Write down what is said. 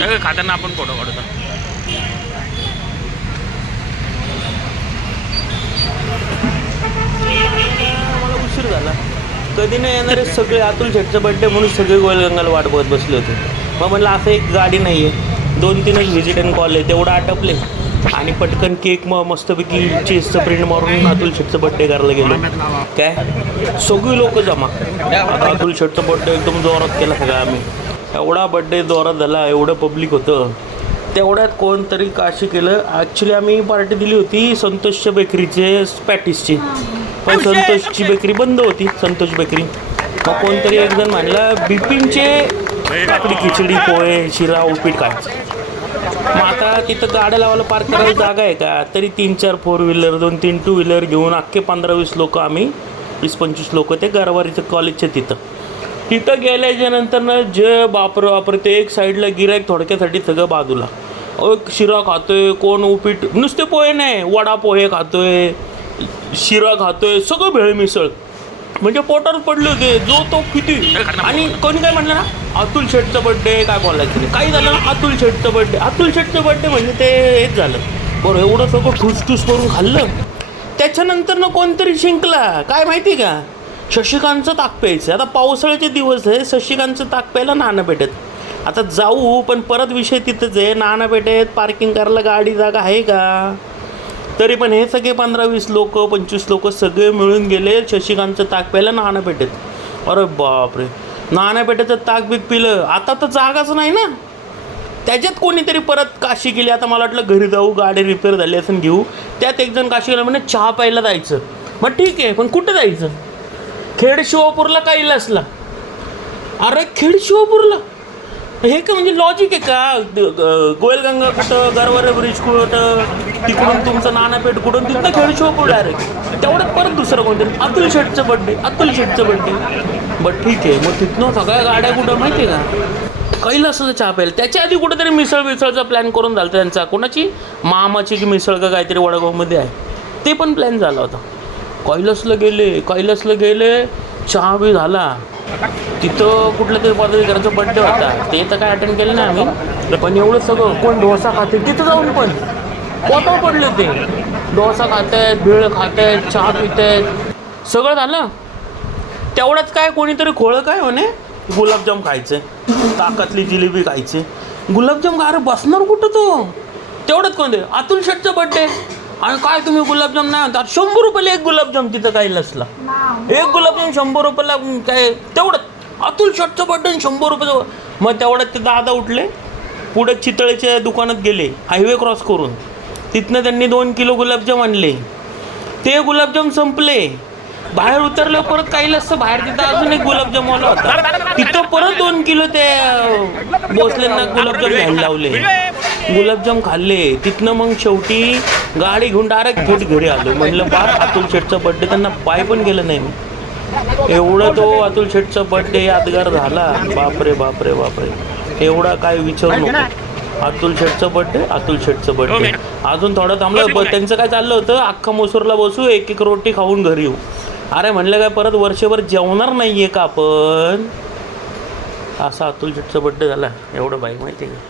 खाताना आपण फोटो काढतो. मला उशीर झाला, कधी नाही येणारे सगळे. अतुल शेटचा बड्डे म्हणून सगळे गोलगंगाला वाट बघत बसले होते. मग म्हणलं असं एक गाडी नाही आहे, 2-3च व्हिजिट अँड कॉल आहे, तेवढं आटपले आणि पटकन केक मग मस्तपैकी चीजचं प्रिंट मारून अतुल शेटचा बड्डे करायला गेलो. काय सगळी लोक जमा. अतुल शेटचा बड्डे एकदम जोरात केला सगळा आम्ही. एवढा बड्डे जोरात झाला, एवढं पब्लिक होतं. तेवढ्यात कोणतरी काशी केलं. ॲक्च्युली आम्ही पार्टी दिली होती संतोषच्या बेकरीचे पॅटिसची, पण संतोषची बेकरी बंद होती. संतोष बेकरी मग कोणतरी एक जण म्हणला बिपिनचे काकडी खिचडी पोहे शिरा उपीट खायचं. मग आता तिथं गाड्या लावायला पार्क करायला जागा आहे का? तरी 3-4 4 व्हीलर 2-3 2 व्हीलर घेऊन अख्खे 15-20 लोक आम्ही 20-25 लोक ते गरवारीचं कॉलेजच्या तिथं गेल्याच्या नंतर ना जे बापर ते एक साईडला गिरायक थोडक्यासाठी सगळं बाजूला. शिरा खातोय, कोण उपीट, नुसते पोहे नाही, वडा पोहे खातोय, शिरा खातोय, सगळं भेळ मिसळ. म्हणजे पोटावर पडले होते जो तो किती. आणि कोणी काय म्हटलं ना अतुल शेटचा बड्डे, काय बोलायचं नाही, काही झालं ना अतुल शेटचा बड्डे. अतुल शेटचा बड्डे म्हणजे ते हेच झालं बरं. एवढं सगळं ठूस करून खाल्लं. त्याच्यानंतर ना कोणतरी शिंकला, काय माहिती का, शशिकांतचं ताक प्यायचं. आता पावसाळ्याचे दिवस आहे, शशिकांतचं ताक प्यायला नानापेठेत. आता जाऊ, पण परत विषय तिथंच आहे, नानापेठेत पार्किंग करायला गाडी जागा आहे का? तरी पण हे सगळे 15-20 लोक 25 लोक सगळे मिळून गेले शशिकांतचं ताक प्यायला नानापेठेत. अरे बापरे, नानापेठेचं ताक बीक पिलं. आता तर जागाच नाही ना. त्याच्यात कोणीतरी परत काशी गेली. आता मला वाटलं घरी जाऊ, गाडी रिपेअर झाली असं घेऊ. त्यात एक जण काशी गेला म्हणजे चहा प्यायला जायचं. मग ठीक आहे, पण कुठं जायचं? खेड शिवापूरला कैलासला. अरे खेड शिवापूरला हे का म्हणजे लॉजिक आहे का? गोयलगंगा कुठं, गरवारे ब्रिज कुठं, तिकडून तुमचं नानापेठ कुठून, तिथं खेड शिवापूर डायरेक्ट. तेवढं परत दुसरं कोणतरी अतुल शेटचं बड्डे. बट ठीक आहे, मग तिथनं सगळ्या गाड्या कुठं माहिती आहे का? कैलासाचं चहा प्यायला. त्याच्या आधी कुठेतरी मिसळचा प्लॅन करून झाला त्यांचा. कोणाची मामाची की मिसळ का काहीतरी वडगावमध्ये आहे, ते पण प्लॅन झाला होता. कैलासला गेले, चहा बी झाला. तिथं कुठलं तरी पदाधिकाऱ्याचा बड्डे होता, ते तर काय अटेंड केलं नाही आम्ही. पण एवढं सगळं कोण डोसा खाते तिथं जाऊन पण पोटावर पडले ते. डोसा खात आहेत, भेळ खात आहेत, चहा पित आहेत, सगळं झालं. तेवढंच काय कोणीतरी खोळं काय म्हणे गुलाबजाम खायचे, ताकातली जिलेबी खायचे. गुलाबजाम अरे बसणार कुठं तो? तेवढंच कोणते अतुल शेटचा बड्डे आणि काय तुम्ही गुलाबजाम नाही म्हणतात? 100 रुपयाला एक गुलाबजाम तिथं काही नसला. एक गुलाबजाम 100 रुपयाला काय? तेवढं अतुल शेटचा बड्डे 100 रुपये. मग तेवढ्यात ते दादा उठले, पुढे चितळेच्या दुकानात गेले हायवे क्रॉस करून. तिथनं त्यांनी 2 किलो गुलाबजाम आणले. ते गुलाबजाम संपले. बाहेर उतरलं परत काही नसतं, बाहेर तिथं अजून एक गुलाबजामवाला होता, तिथं परत 2 किलो ते भोसलेंना गुलाबजाम घ्यायला लावले. गुलाबजाम खाल्ले. तिथनं मग शेवटी गाडी घेऊन डायरेक्ट थेट घरी आलो. म्हणलं बाप अतुल शेटचा बड्डे, त्यांना पाय पण गेलं नाही मी. एवढं तो अतुल शेटचा बड्डे यादगार झाला. बापरे. एवढा काय विचारू नको. अतुल शेटचं बड्डे. अजून थोडं थांबलं. त्यांचं काय चाललं होतं, अख्खा मसूरला बसू, एक रोटी खाऊन घरी येऊ. अरे म्हणलं काय परत वर्षभर जेवणार नाही आहे का आपण? असा अतुल शेटचा बड्डे झाला. एवढं बाई माहिती आहे का?